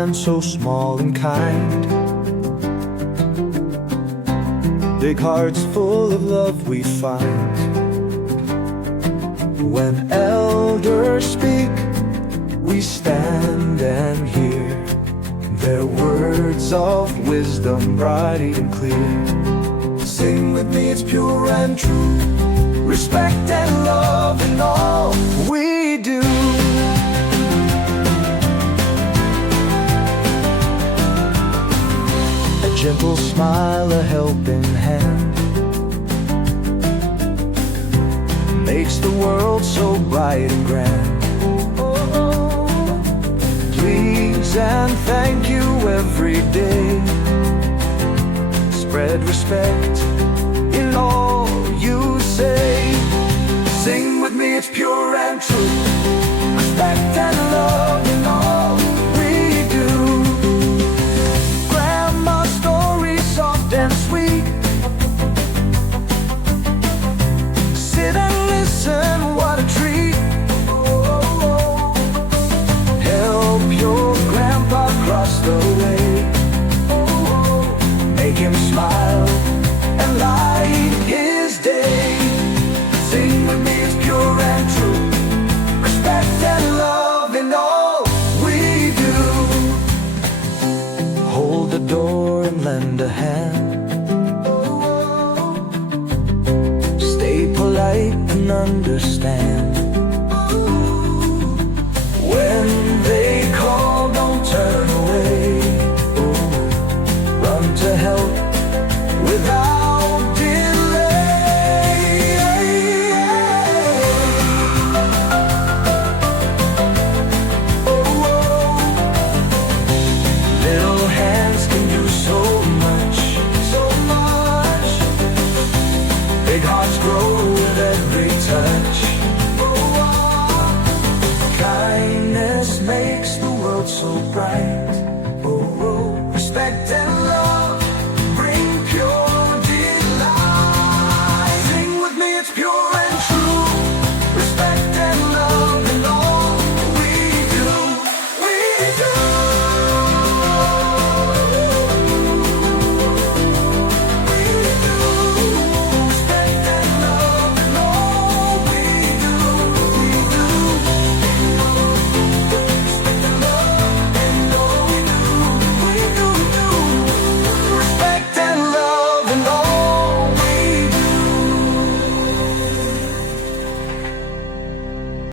hand so small and kind. Big hearts full of love we find. When elders speak, we stand and hear their words of wisdom, bright and clear. Sing with me, it's pure and true. Respect and love in all we do. A gentle smile, a helping hand, makes the world so bright and grand. Please and thank you every day. Spread respect in all you say. Sing with me, it's pure and true. Respect and love in all we do. Grandma's story, soft and sweet. Sit and listen, what a treat. Help your grandpa cross the way. Make him smile and light his day. Sing with me, it's pure and true. Respect and love in all we do. Hold the door and lend a hand. Stay polite and understand. When they call, don't turn away. Run to help without delay. Little hands can do so much, so much. Big hearts grow with every touch.